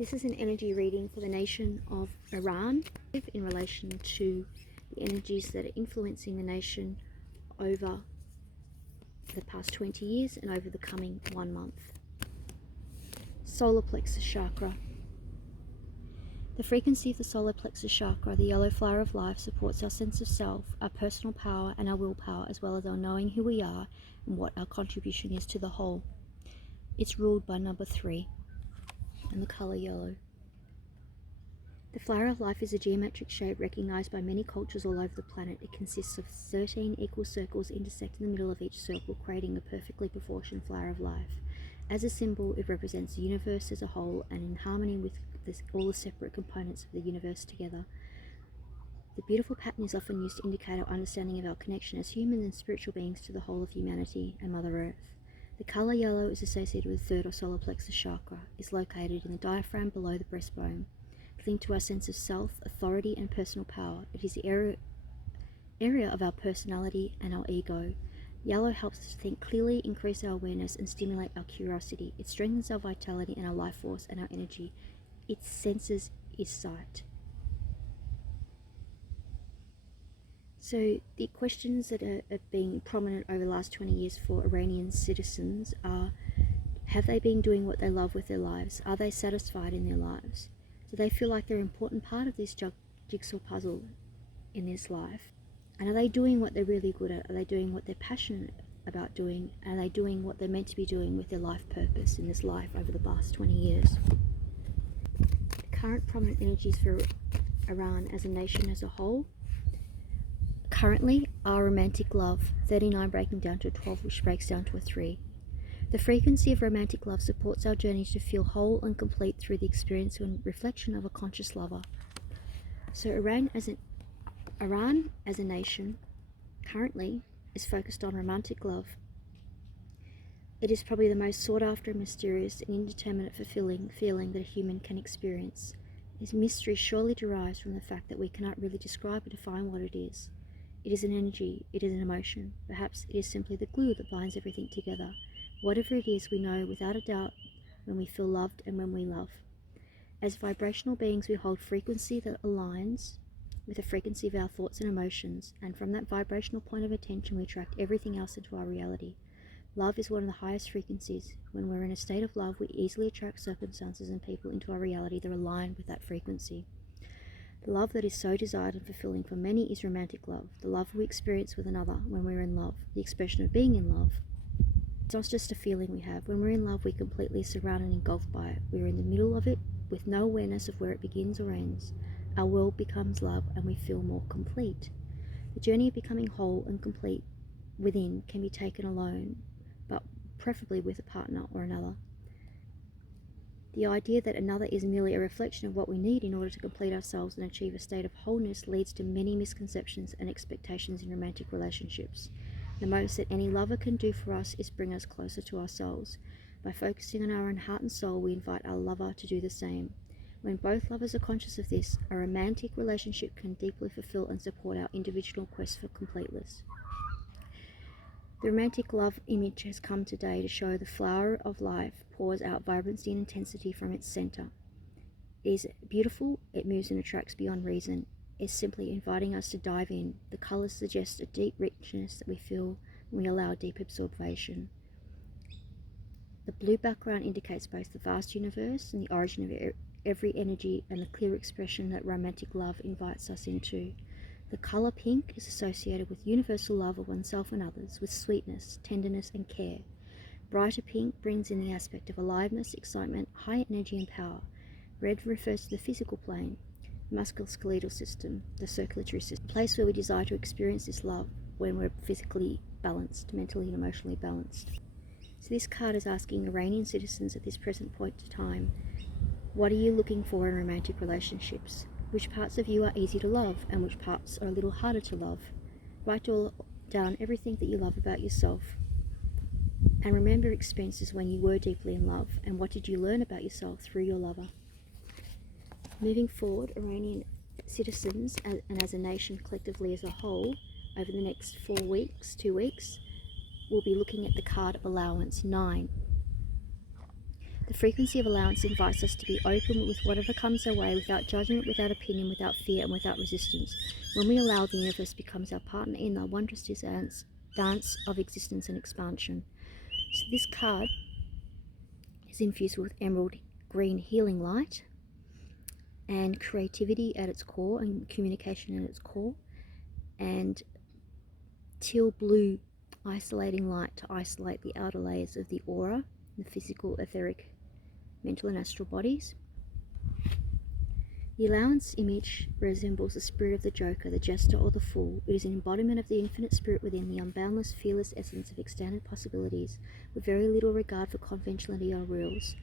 This is an energy reading for the nation of Iran in relation to the energies that are influencing the nation over the past 20 years and over the coming 1 month. Solar Plexus Chakra. The frequency of the solar plexus chakra, the yellow flower of life, supports our sense of self, our personal power and our willpower, as well as our knowing who we are and what our contribution is to the whole. It's ruled by number 3 and the colour yellow. The flower of life is a geometric shape recognized by many cultures all over the planet. It consists of 13 equal circles intersect in the middle of each circle, creating a perfectly proportioned flower of life. As a symbol, it represents the universe as a whole and in harmony with all the separate components of the universe together. The beautiful pattern is often used to indicate our understanding of our connection as human and spiritual beings to the whole of humanity and Mother Earth. The colour yellow is associated with the third or solar plexus chakra. It's located in the diaphragm below the breastbone, linked to our sense of self, authority and personal power. It is the area of our personality and our ego. Yellow helps us to think clearly, increase our awareness and stimulate our curiosity. It strengthens our vitality and our life force and our energy. Its senses is sight. So the questions that are being prominent over the last 20 years for Iranian citizens are: have they been doing what they love with their lives? Are they satisfied in their lives? Do they feel like they're an important part of this jigsaw puzzle in this life? And are they doing what they're really good at? Are they doing what they're passionate about doing? Are they doing what they're meant to be doing with their life purpose in this life over the past 20 years? The current prominent energies for Iran as a nation as a whole currently are romantic love, 39 breaking down to a 12, which breaks down to a 3. The frequency of romantic love supports our journey to feel whole and complete through the experience and reflection of a conscious lover. So Iran as a nation currently is focused on romantic love. It is probably the most sought after, mysterious and indeterminate fulfilling feeling that a human can experience. This mystery surely derives from the fact that we cannot really describe or define what it is. It is an energy, it is an emotion, perhaps it is simply the glue that binds everything together. Whatever it is, we know without a doubt when we feel loved and when we love. As vibrational beings, we hold frequency that aligns with the frequency of our thoughts and emotions, and from that vibrational point of attention, we attract everything else into our reality. Love is one of the highest frequencies. When we're in a state of love, we easily attract circumstances and people into our reality that align with that frequency. The love that is so desired and fulfilling for many is romantic love, the love we experience with another when we're in love, the expression of being in love. It's not just a feeling we have. When we're in love, we're completely surrounded and engulfed by it. We're in the middle of it with no awareness of where it begins or ends. Our world becomes love and we feel more complete. The journey of becoming whole and complete within can be taken alone, but preferably with a partner or another. The idea that another is merely a reflection of what we need in order to complete ourselves and achieve a state of wholeness leads to many misconceptions and expectations in romantic relationships. The most that any lover can do for us is bring us closer to ourselves. By focusing on our own heart and soul, we invite our lover to do the same. When both lovers are conscious of this, a romantic relationship can deeply fulfill and support our individual quest for completeness. The romantic love image has come today to show the flower of life pours out vibrancy and intensity from its center. It is beautiful, it moves and attracts beyond reason. It's simply inviting us to dive in. The colors suggest a deep richness that we feel when we allow deep absorption. The blue background indicates both the vast universe and the origin of every energy and the clear expression that romantic love invites us into. The color pink is associated with universal love of oneself and others, with sweetness, tenderness and care. Brighter pink brings in the aspect of aliveness, excitement, high energy and power. Red refers to the physical plane, the musculoskeletal system, the circulatory system, a place where we desire to experience this love when we're physically balanced, mentally and emotionally balanced. So this card is asking Iranian citizens at this present point in time, what are you looking for in romantic relationships? Which parts of you are easy to love and which parts are a little harder to love? Write down everything that you love about yourself and remember experiences when you were deeply in love and what did you learn about yourself through your lover. Moving forward, Iranian citizens and as a nation collectively as a whole, over the next 2 weeks, we'll be looking at the card of Allowance 9. The frequency of allowance invites us to be open with whatever comes our way, without judgment, without opinion, without fear, and without resistance. When we allow, the universe becomes our partner in the wondrous dance of existence and expansion. So this card is infused with emerald green healing light and creativity at its core and communication at its core, and teal blue isolating light to isolate the outer layers of the aura, the physical, etheric, mental and astral bodies. The allowance image resembles the spirit of the joker, the jester, or the fool. It is an embodiment of the infinite spirit within, the unboundless, fearless essence of extended possibilities, with very little regard for conventionality or rules.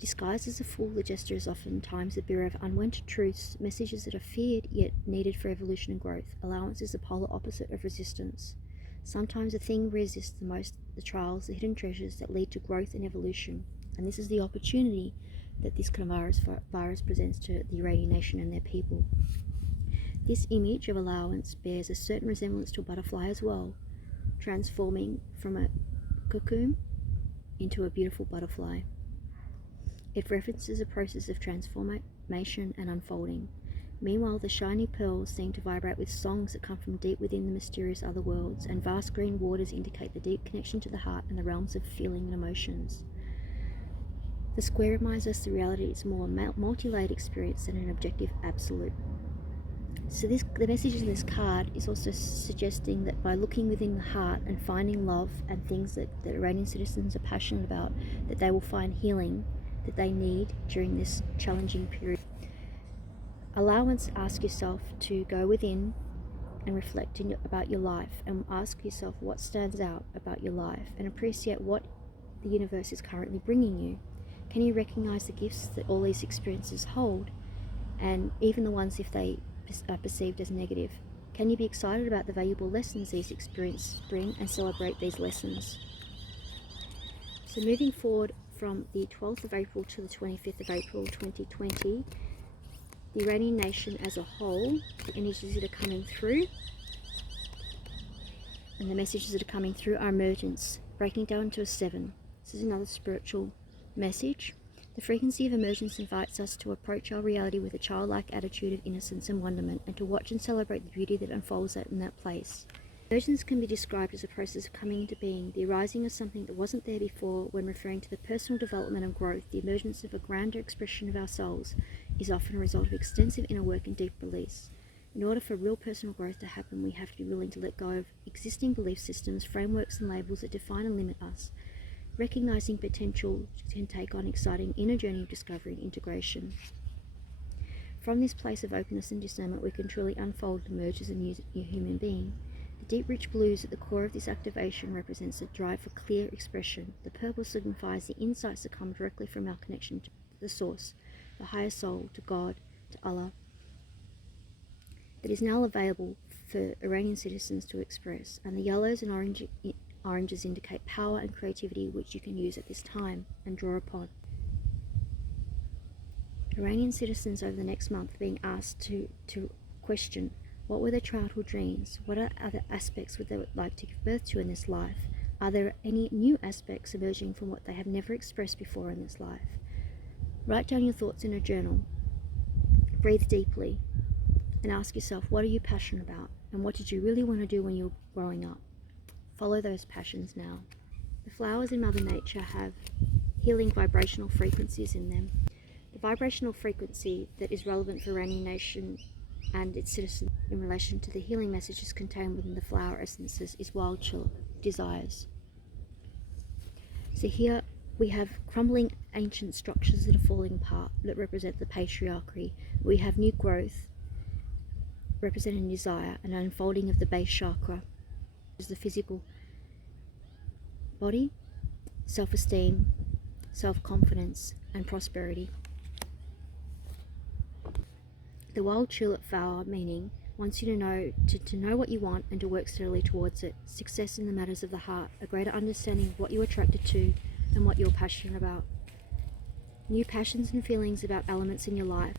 Disguised as a fool, the jester is oftentimes the bearer of unwanted truths, messages that are feared yet needed for evolution and growth. Allowance is the polar opposite of resistance. Sometimes a thing resists the most the trials, the hidden treasures that lead to growth and evolution. And this is the opportunity that this virus presents to the Iranian nation and their people. This image of allowance bears a certain resemblance to a butterfly as well, transforming from a cocoon into a beautiful butterfly. It references a process of transformation and unfolding. Meanwhile, the shiny pearls seem to vibrate with songs that come from deep within the mysterious other worlds, and vast green waters indicate the deep connection to the heart and the realms of feeling and emotions. The square reminds us the reality is more multi-layered experience than an objective absolute. So the message in this card is also suggesting that by looking within the heart and finding love and things that Iranian citizens are passionate about, that they will find healing that they need during this challenging period. Allowance, ask yourself to go within and reflect about your life, and ask yourself what stands out about your life, and appreciate what the universe is currently bringing you. Can you recognize the gifts that all these experiences hold, and even the ones if they are perceived as negative? Can you be excited about the valuable lessons these experiences bring and celebrate these lessons? So moving forward from the 12th of April to the 25th of April 2020, the Iranian nation as a whole, the energies that are coming through and the messages that are coming through are emergence, breaking down to a 7. This is another spiritual message. The frequency of emergence invites us to approach our reality with a childlike attitude of innocence and wonderment, and to watch and celebrate the beauty that unfolds in that place. Emergence can be described as a process of coming into being, the arising of something that wasn't there before. When referring to the personal development and growth, the emergence of a grander expression of our souls is often a result of extensive inner work and deep release. In order for real personal growth to happen, we have to be willing to let go of existing belief systems, frameworks and labels that define and limit us. Recognizing potential can take on exciting inner journey of discovery and integration. From this place of openness and discernment, we can truly unfold and emerge as a new human being. The deep rich blues at the core of this activation represents a drive for clear expression. The purple signifies the insights that come directly from our connection to the source, the higher soul, to God, to Allah, that is now available for Iranian citizens to express. And the yellows and oranges indicate power and creativity, which you can use at this time and draw upon. Iranian citizens over the next month are being asked to question, what were their childhood dreams? What other aspects would they like to give birth to in this life? Are there any new aspects emerging from what they have never expressed before in this life? Write down your thoughts in a journal. Breathe deeply and ask yourself, what are you passionate about? And what did you really want to do when you were growing up? Follow those passions now. The flowers in Mother Nature have healing vibrational frequencies in them. The vibrational frequency that is relevant for Iranian nation and its citizens in relation to the healing messages contained within the flower essences is wild tulip desires. So here we have crumbling ancient structures that are falling apart that represent the patriarchy. We have new growth representing desire and an unfolding of the base chakra, which is the physical body, self-esteem, self-confidence and prosperity. The wild tulip flower meaning wants you to know what you want and to work steadily towards it. Success in the matters of the heart, a greater understanding of what you're attracted to and what you're passionate about. New passions and feelings about elements in your life.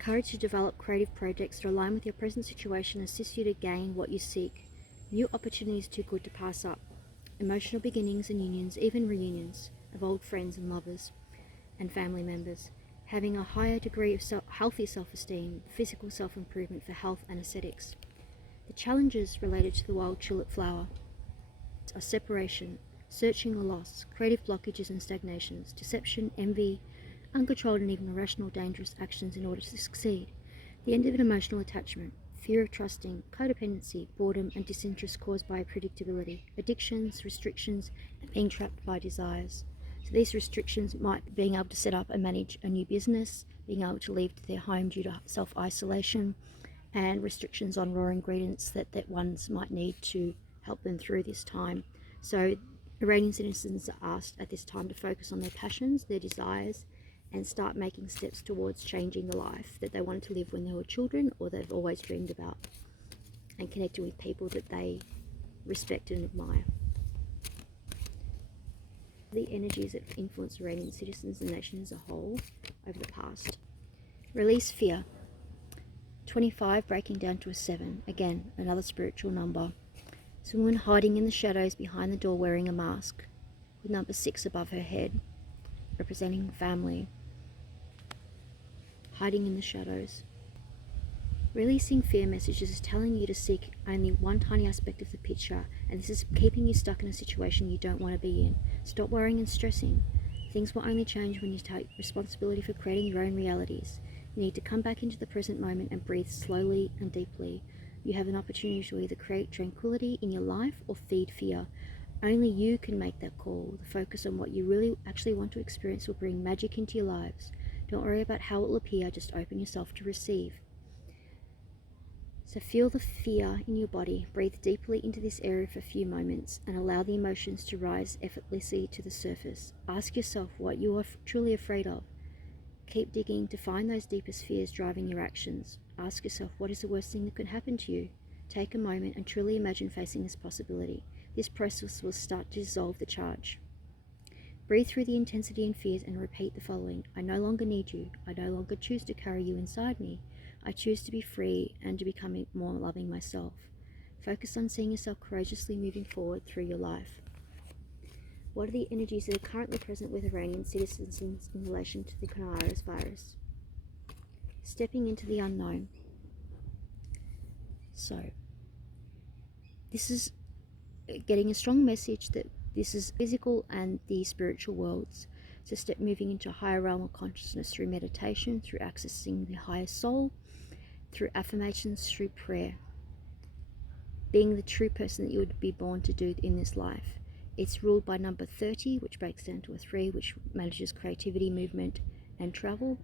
Courage to develop creative projects that align with your present situation, assist you to gain what you seek. New opportunities too good to pass up. Emotional beginnings and unions, even reunions. of old friends and lovers and family members, having a higher degree of healthy self-esteem, physical self-improvement for health and aesthetics. The challenges related to the wild tulip flower are separation, searching or loss, creative blockages and stagnations, deception, envy, uncontrolled and even irrational dangerous actions in order to succeed, the end of an emotional attachment, fear of trusting, codependency, boredom and disinterest caused by predictability, addictions, restrictions, and being trapped by desires. So these restrictions might be being able to set up and manage a new business, being able to leave their home due to self-isolation, and restrictions on raw ingredients that ones might need to help them through this time. So Iranian citizens are asked at this time to focus on their passions, their desires, and start making steps towards changing the life that they wanted to live when they were children or they've always dreamed about, and connecting with people that they respect and admire. The energies that influence Iranian citizens and the nation as a whole over the past. Release fear. 25 breaking down to a 7. Again, another spiritual number. Someone hiding in the shadows behind the door wearing a mask, with number 6 above her head, representing family. Hiding in the shadows. Releasing fear messages is telling you to seek only one tiny aspect of the picture, and this is keeping you stuck in a situation you don't want to be in. Stop worrying and stressing. Things will only change when you take responsibility for creating your own realities. You need to come back into the present moment and breathe slowly and deeply. You have an opportunity to either create tranquility in your life or feed fear. Only you can make that call. The focus on what you really actually want to experience will bring magic into your lives. Don't worry about how it will appear, just open yourself to receive. So feel the fear in your body, breathe deeply into this area for a few moments and allow the emotions to rise effortlessly to the surface. Ask yourself what you are truly afraid of. Keep digging to find those deepest fears driving your actions. Ask yourself, what is the worst thing that could happen to you? Take a moment and truly imagine facing this possibility. This process will start to dissolve the charge. Breathe through the intensity and fears and repeat the following. I no longer need you. I no longer choose to carry you inside me. I choose to be free and to become more loving myself. Focus on seeing yourself courageously moving forward through your life. What are the energies that are currently present with Iranian citizens in relation to the coronavirus? Stepping into the unknown. So, this is getting a strong message that this is physical and the spiritual worlds. So step moving into a higher realm of consciousness through meditation, through accessing the higher soul, through affirmations, through prayer. Being the true person that you would be born to do in this life. It's ruled by number 30, which breaks down to a 3, which manages creativity, movement, and travel.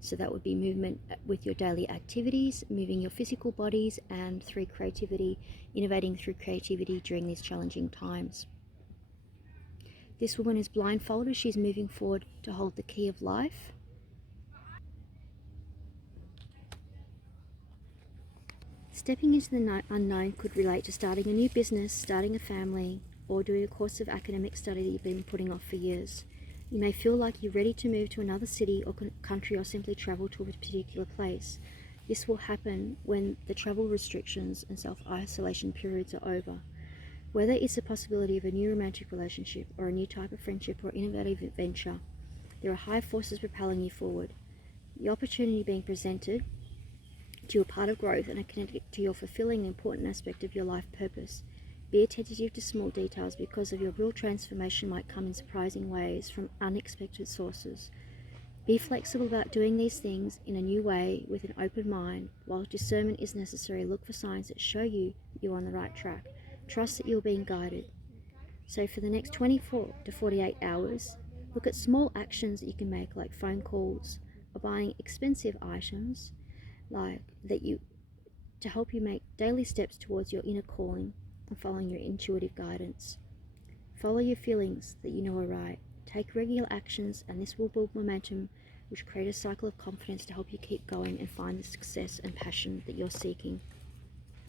So that would be movement with your daily activities, moving your physical bodies, and through creativity, innovating through creativity during these challenging times. This woman is blindfolded. She's moving forward to hold the key of life. Stepping into the unknown could relate to starting a new business, starting a family, or doing a course of academic study that you've been putting off for years. You may feel like you're ready to move to another city or country or simply travel to a particular place. This will happen when the travel restrictions and self-isolation periods are over. Whether it's the possibility of a new romantic relationship or a new type of friendship or innovative adventure, there are high forces propelling you forward. The opportunity being presented to you a part of growth and are connected to your fulfilling important aspect of your life purpose. Be attentive to small details because of your real transformation might come in surprising ways from unexpected sources. Be flexible about doing these things in a new way with an open mind. While discernment is necessary, look for signs that show you that you're on the right track. Trust that you're being guided. So for the next 24 to 48 hours, look at small actions that you can make, like phone calls or buying expensive items to help you make daily steps towards your inner calling and following your intuitive guidance. Follow your feelings that you know are right. Take regular actions, and this will build momentum, which create a cycle of confidence to help you keep going and find the success and passion that you're seeking.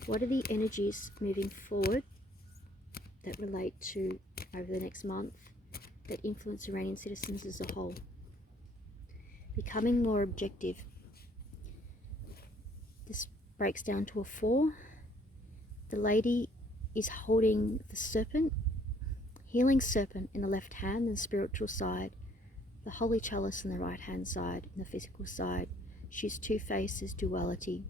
What are the energies moving forward that relate to over the next month that influence Iranian citizens as a whole? Becoming more objective. This breaks down to a 4. The lady is holding the serpent. healing serpent in the left hand and spiritual side, the holy chalice on the right hand side and the physical side. She's two faces, duality.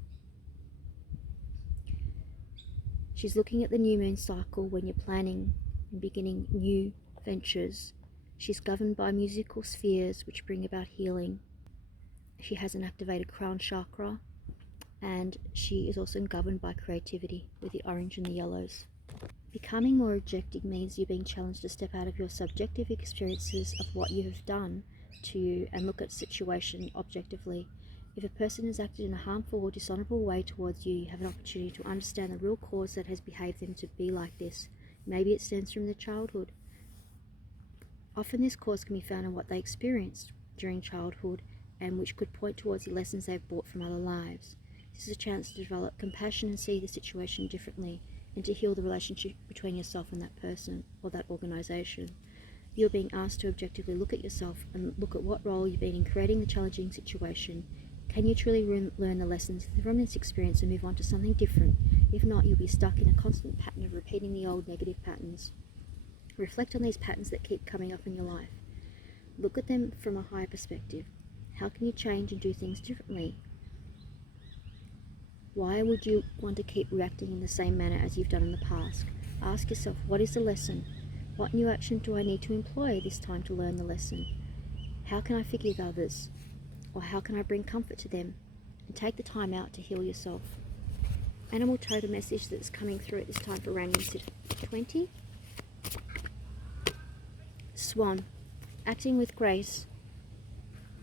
She's looking at the new moon cycle when you're planning and beginning new ventures. She's governed by musical spheres which bring about healing. She has an activated crown chakra, and she is also governed by creativity with the orange and the yellows. Becoming more objective means you're being challenged to step out of your subjective experiences of what you have done to you and look at the situation objectively. If a person has acted in a harmful or dishonourable way towards you, you have an opportunity to understand the real cause that has behaved them to be like this. Maybe it stems from their childhood. Often this cause can be found in what they experienced during childhood, and which could point towards the lessons they've brought from other lives. This is a chance to develop compassion and see the situation differently, and to heal the relationship between yourself and that person or that organisation. You're being asked to objectively look at yourself and look at what role you've been in creating the challenging situation. Can you truly learn the lessons from this experience and move on to something different? If not, you'll be stuck in a constant pattern of repeating the old negative patterns. Reflect on these patterns that keep coming up in your life. Look at them from a higher perspective. How can you change and do things differently? Why would you want to keep reacting in the same manner as you've done in the past? Ask yourself, what is the lesson? What new action do I need to employ this time to learn the lesson? How can I forgive others? Or how can I bring comfort to them? And take the time out to heal yourself. Animal totem message that's coming through at this time for Uranian 20. Swan, acting with grace.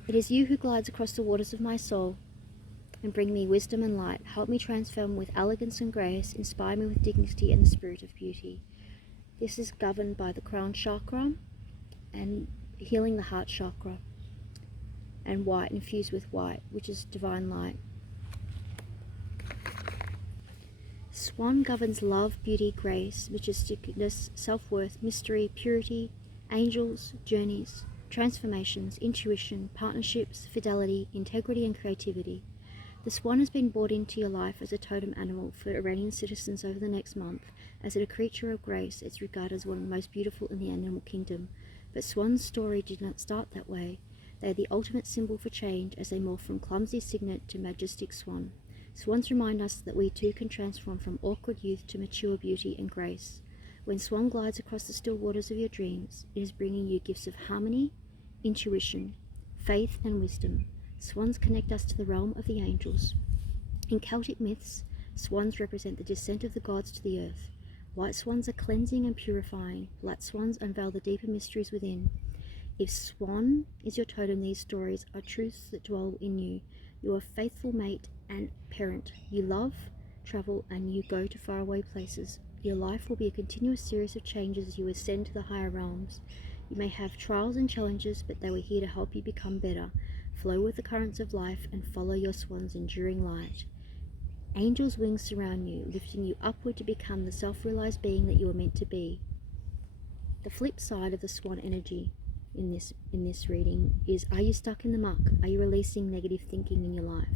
It is you who glides across the waters of my soul and bring me wisdom and light. Help me transform with elegance and grace. Inspire me with dignity and the spirit of beauty. This is governed by the crown chakra and healing the heart chakra. And white, infused with white, which is divine light. Swan governs love, beauty, grace, majesticness, self-worth, mystery, purity, angels, journeys, transformations, intuition, partnerships, fidelity, integrity and creativity. The swan has been brought into your life as a totem animal for Iranian citizens over the next month. As a creature of grace, it's regarded as one of the most beautiful in the animal kingdom. But Swan's story did not start that way. They are the ultimate symbol for change as they morph from clumsy cygnet to majestic swan. Swans remind us that we too can transform from awkward youth to mature beauty and grace. When Swan glides across the still waters of your dreams, it is bringing you gifts of harmony, intuition, faith and wisdom. Swans connect us to the realm of the angels. In Celtic myths, swans represent the descent of the gods to the earth. White swans are cleansing and purifying. Black swans unveil the deeper mysteries within. If Swan is your totem, these stories are truths that dwell in you. You are a faithful mate and parent. You love, travel, and you go to faraway places. Your life will be a continuous series of changes as you ascend to the higher realms. You may have trials and challenges, but they were here to help you become better. Flow with the currents of life and follow your swan's enduring light. Angels' wings surround you, lifting you upward to become the self-realized being that you are meant to be. The flip side of the swan energy in this reading is, are you stuck in the muck? Are you releasing negative thinking in your life?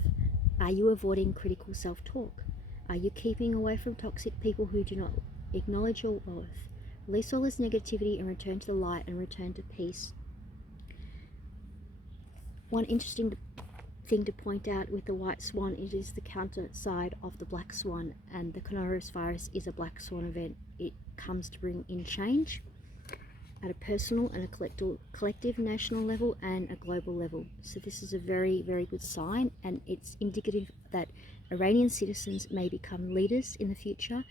Are you avoiding critical self-talk? Are you keeping away from toxic people who do not acknowledge your worth? Release all this negativity and return to the light and return to peace. One interesting thing to point out with the white swan, it is the counter side of the black swan, and the coronavirus is a black swan event. It comes to bring in change at a personal and a collective national level and a global level. So this is a very, very good sign, and it's indicative that Iranian citizens may become leaders in the future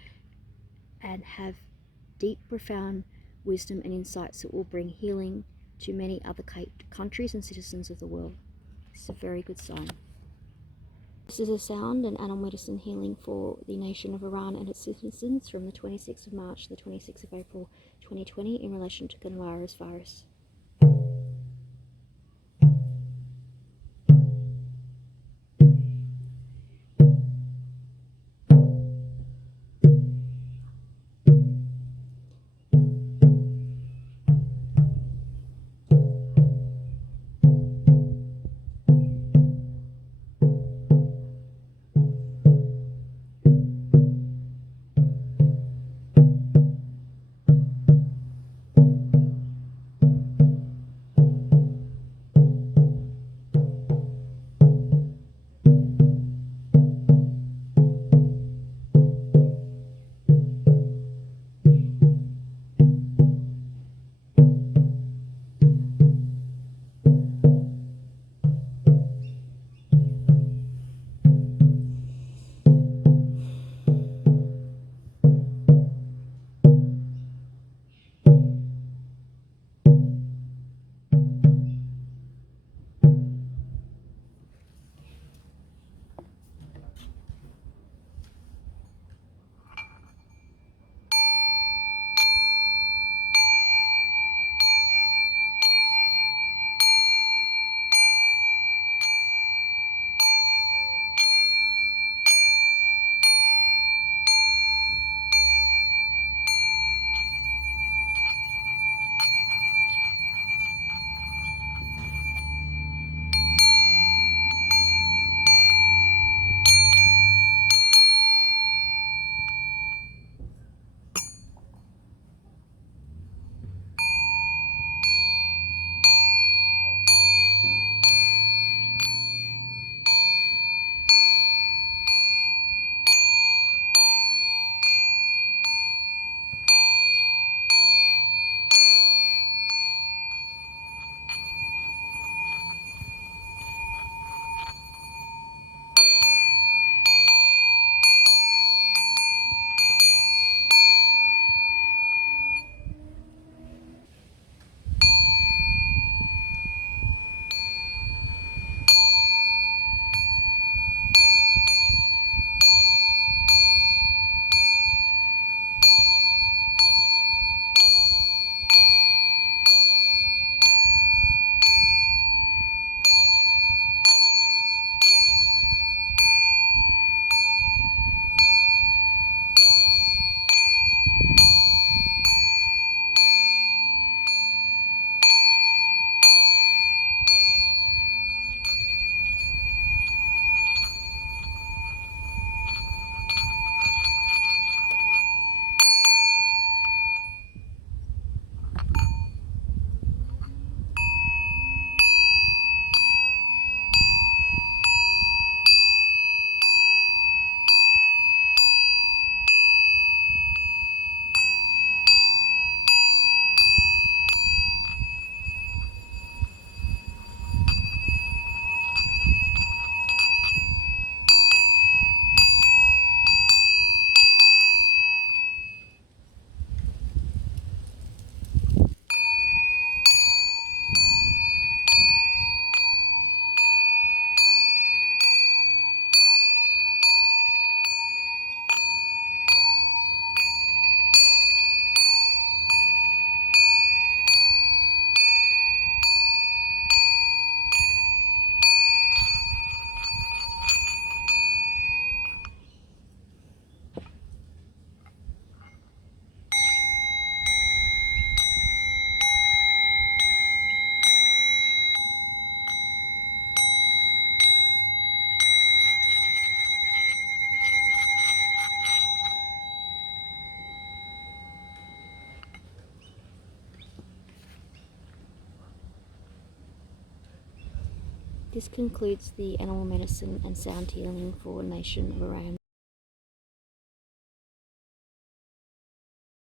and have deep, profound wisdom and insights that will bring healing to many other countries and citizens of the world. It's a very good sign. This is a sound and animal medicine healing for the nation of Iran and its citizens from the 26th of March to the 26th of April 2020 in relation to coronavirus virus. This concludes the animal medicine and sound healing for Nation of Iran.